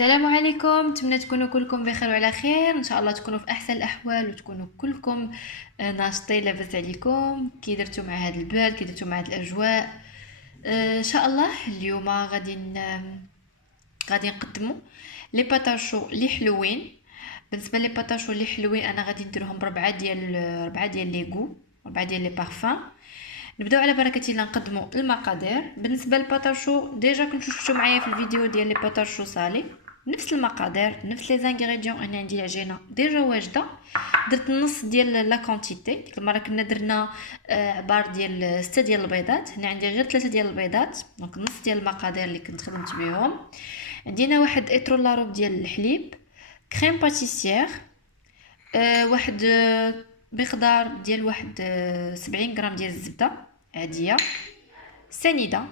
السلام عليكم، نتمنى تكونوا كلكم بخير وعلى خير. ان شاء الله تكونوا في احسن الاحوال وتكونوا كلكم ناشطين. لاباس عليكم؟ كي درتوا مع هذا البرد؟ كي درتوا مع هذه الاجواء؟ ان شاء الله اليوم غادي نقدموا لي باتاشو اللي حلوين. بالنسبه لي باتاشو اللي حلوين انا غادي نديرهم ربعه ديال ليغو، ربعه ديال لي بارفان. نبداو على بركه الله نقدموا المقادير. بالنسبه للباتاشو ديجا كنتو شفتوا معايا في الفيديو ديال لي باتاشو صالي، نفس المقادير نفس لي زانغريديون. هنا عندي العجينه ديجا واجده، درت النص ديال لا كونتيتي. ديك المره كنا درنا عبار ديال 6 ديال البيضات، هنا عندي غير 3 ديال البيضات، دونك نص ديال المقادير اللي كنت خدمت بهم. عندنا واحد اترو لاروب ديال الحليب، كريم باتيسير، واحد مقدار ديال واحد 70 غرام ديال الزبده عاديه سنيده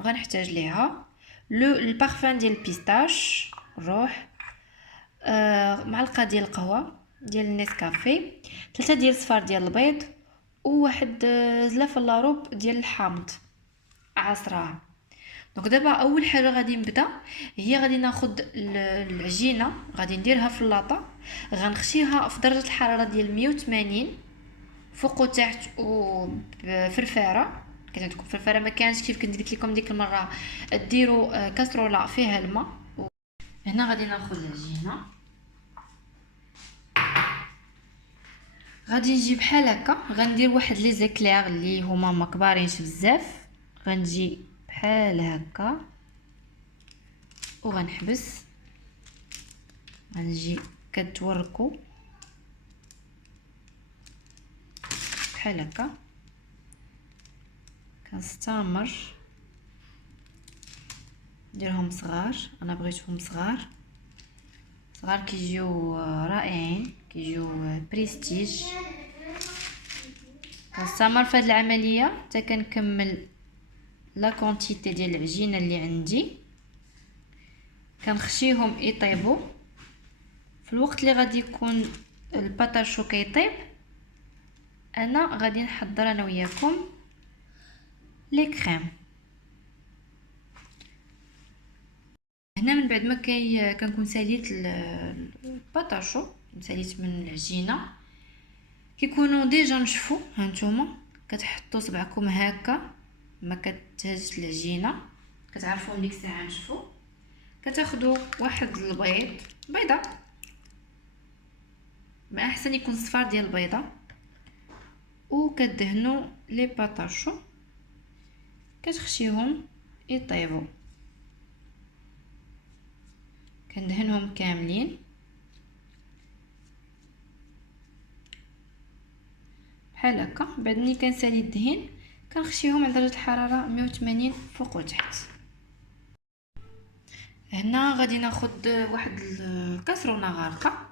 غنحتاج ليها، البارفان ديال البيستاش روح، معلقه ديال القهوه ديال النسكافيه، 3 ديال صفار ديال البيض، وواحد زلاف لاروب ديال الحامض عصراها. دونك دابا اول حاجه غادي نبدا هي غادي ناخذ العجينه، غادي نديرها في اللاطه، غنخشيها في درجه الحراره ديال 180 فوق وتحت وبفرفاره. كتكون فرفاره، ما كانش كيف كنت قلت لكم ديك المره ديروا كاسروله فيها الماء. هنا غادي ناخذ العجينه، غادي نجي بحال هكا، غندير واحد لي زيكلير اللي هما ما كبارينش بزاف، غنجي بحال هكا وغنحبس، غنجي كتوركو بحال هكا، كنستمر نديرهم صغار. انا بغيتهم صغار صغار كيجيو رائعين، كيجيو بريستيج. كنستمر في هذه العمليه حتى كنكمل لا كونتيتي ديال العجينه اللي عندي، كنخشيهم يطيبوا. في الوقت اللي غادي يكون الباتاشو كيطيب انا غادي نحضر انا وياكم لي كريم. هنا من بعد ما كنكون ساليت الباتاشو، ساليت من العجينه، كيكونوا ديجا نشفوا. هانتوما كتحطوا صبعكم هكا، ما كتهزش العجينه، كتعرفوا ديك الساعه نشفوا. كتاخذوا واحد البيض، بيضه، ما احسن يكون صفار ديال البيضه، وكدهنوا لي باتاشو، كتخشيهم يطيبوا. كندهنهم كاملين بحال هكا. بعد ملي كنسالي الدهن كنخشيهم على درجه الحراره 180 فوق وتحت. هنا غادي ناخذ واحد الكاسرونه غارقه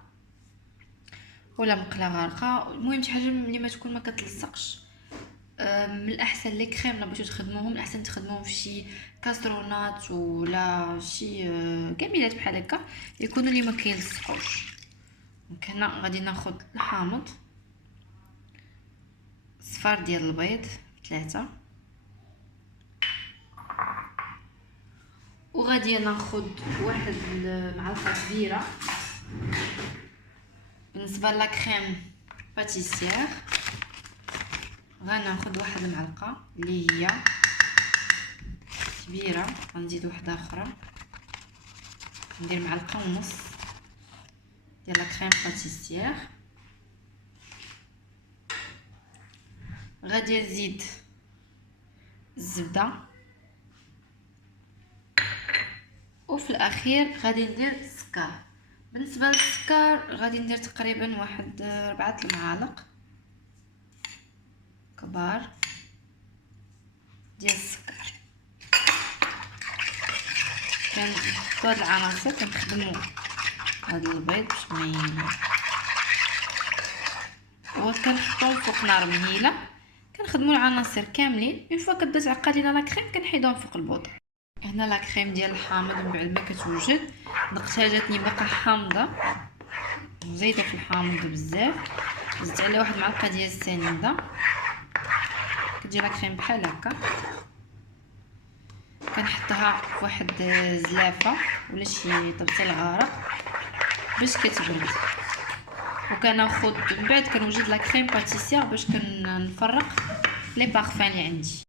ولا مقله غارقه، المهم شي حاجه اللي ما تكون ما كتلصقش. من الاحسن لي كريم لا بغيتو تخدموهم، الاحسن تخدموهم في شي كاسرونات ولا شي كميلات بحال هكا يكونوا اللي ما كيلصقوش. دونك هنا غادي ناخذ الحامض، صفار ديال البيض 3، وغادي ناخذ واحد معلقه كبيره بالنسبه لا كريم باتيسير. غناخذ واحد المعلقه اللي هي كبيره، غنزيد واحده اخرى، ندير معلقه ونص ديال لا كريم باتيسير. غادي نزيد الزبده، وفي الاخير غادي ندير السكر. بالنسبه للسكر غادي ندير تقريبا واحد 4 المعالق كبار ديال السكر. كنحطوا هاد العناصر، كنخدموا هاد البيض باش ما وكنحطوهم فوق نار مهيله، كنخدموا العناصر كاملين. اون فوا كتبدا تعقد لينا لا كريم كنحيدوهم فوق البودر. هنا لا كريم ديال الحامض من بعد ما كتوجد نقتها جاتني باقا حامضه، زايده في الحامض بزاف، زدت عليها واحد معلقه ديال السنيده، كتجي لا كريم بحال هكا. كنحطها في واحد زلافه ولا شي طبسه الغارق باش كتبرد. وكناخذ من بعد كنوجد لا كريم باتيسير باش كنفرق لي بارفان اللي عندي.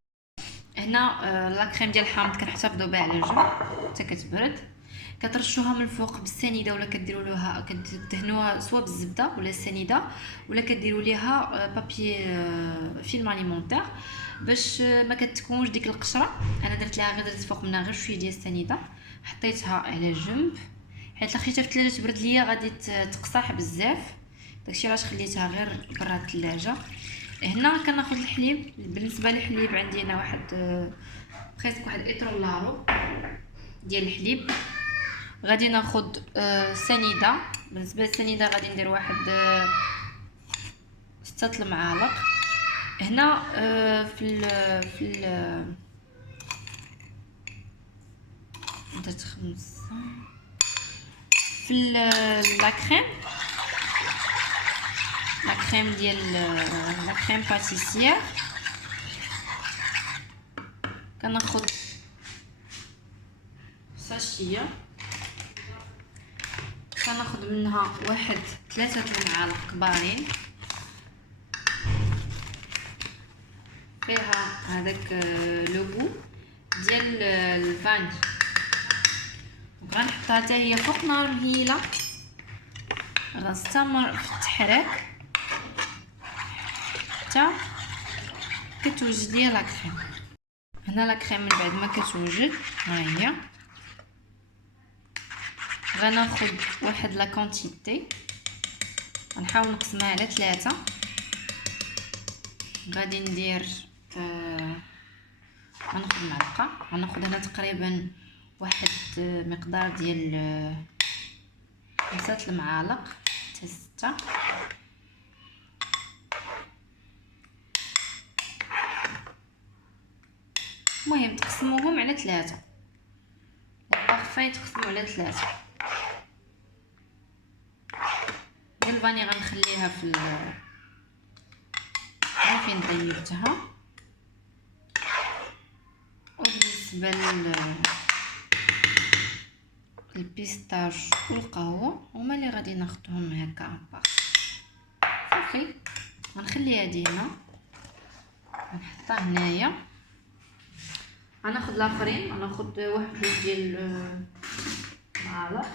هنا لا كريم ديال الحامض كنحتفظوا بها على جنب حتى كتبرد. كترشوها من الفوق بالسنيده ولا كديروا لها كدهنوها سواء بالزبده ولا السنيده ولا كديروا ليها بابي فيلم اليمونتير باش ما كتكونش ديك القشره. انا درت لها غير درت فوق منها غير شويه ديال السنيده حطيتها على جنب حيت لا خليتها في الثلاجه تبرد ليا غادي تقصح بزاف. داكشي علاش خليتها غير برا الثلاجه. هنا كناخذ الحليب. بالنسبه للحليب عندي انا واحد بريسك واحد ايطرو لارو ديال الحليب. غادي ناخذ سنيده. بالنسبه للسنيده غادي ندير واحد 6 المعالق. هنا في درت 5 في لا كريم ديال لا كريم باتيسير كناخذ ساشيه. كناخذ منها واحد 3 المعالق كبارين فيها هذاك لوغو ديال الفاني. وغنحطها حتى هي فوق نار مهيله. غنستمر في التحريك حتى كتوجد ليا لا كريم. هنا لا كريم من بعد ما كتوجد ها هي غناخذ واحد لا كونتيتي غنحاول نقسمها على 3. غادي ندير غناخذ معلقه. غناخذ هنا تقريبا واحد مقدار ديال 5 المعالق حتى 6. المهم تقسموهم على 3. البارفان تقسموا على 3. الفاني غنخليها في فين طيبتها. وبالنسبه البيستاش والقهوه هما اللي غادي ناخذهم هكا باغ. صافي غنخلي هادي هنا غنحطها هنايا. غناخذ لاخرين. غناخذ واحد جوج ديال المعالق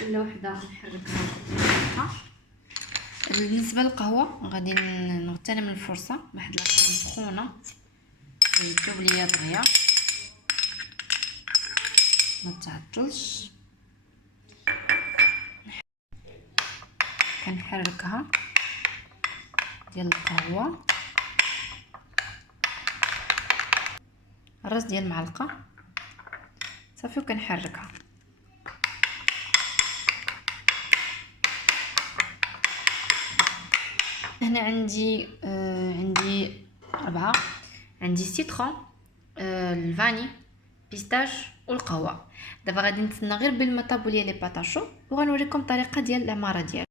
كل وحده نحركها. بالنسبه للقهوه غادي نغتنم الفرصه بواحد لاكريم سخونه باش تذوب ليا دغيا ما تعطلش. كنحركها ديال القهوه الراس ديال المعلقه صافي وكنحركها. هنا عندي 4. عندي سيترون الفاني بيستاش والقهوه. دابا غادي نتسنى غير بالمطابوليه لي باتاشو وغنوريكم الطريقه ديال العماره ديالو.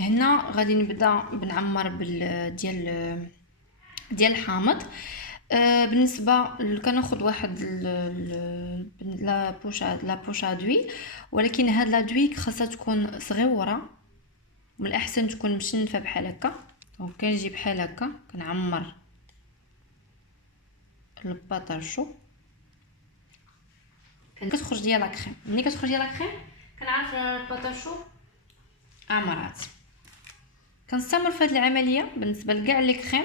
هنا غادي نبدا بنعمر ديال الحامض. بالنسبه كناخذ واحد لا بوشا دوي ولكن هاد لا دوي خاصها تكون صغيره من الاحسن تكون مشنفه بحال هكا. دونك كنجي بحال هكا كنعمر الباتاشو كتخرج ليا لا كريم. ملي كتخرج ليا لا كريم كنعرف الباتاشو عمرات. كنستمر في هذه العمليه بالنسبه لكاع لي كريم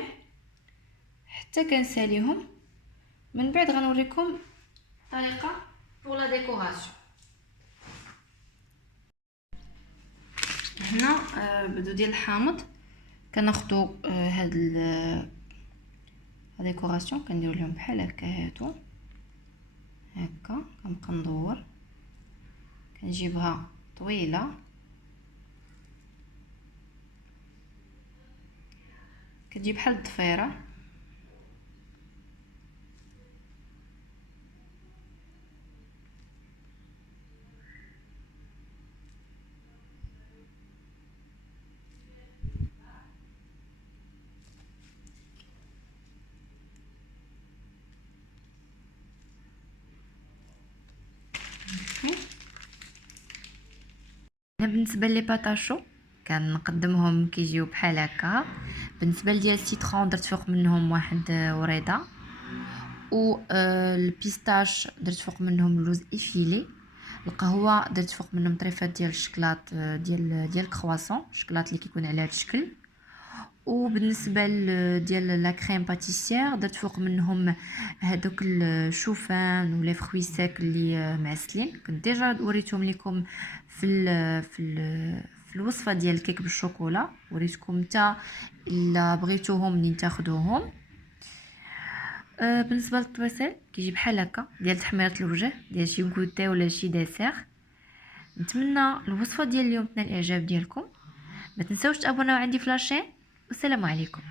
حتى كنساليهم. من بعد غنوريكم طريقه بور لا ديكوراسيون. هنا بدو ديال الحامض كناخذوا هاد لا ديكوراسيون كنديروا لهم بحال هكا. هادو هكا كنبقى ندور كنجيبها طويله كتجي بحال الضفيره. هنا بالنسبه لي باتاشو كنقدمهم كيجيو بحال هكا. بالنسبه ديال السيترون درت فوق منهم واحد وريضه، و البيستاش درت فوق منهم اللوز افيلي. القهوه درت فوق منهم طريفات ديال الشكلاط ديال الكرواسون، الشكلاط اللي كيكون على هذا الشكل. وبالنسبه ديال لا كريم باتيسير درت فوق منهم هذوك الشوفان ولا فروي سيك اللي معسلين. كنت ديجا وريتهم لكم في الوصفه ديال الكيك بالشوكولا، وريتكم حتى الا بغيتوهم منين تاخذوهم. بالنسبه للطويسيل كيجي بحال هكا ديال تحميره الوجه ديال شي غوتي ولا شي ديسير. نتمنى الوصفه ديال اليوم تنال الاعجاب ديالكم. ما تنساوش تابوناو عندي في لاشين، والسلام عليكم.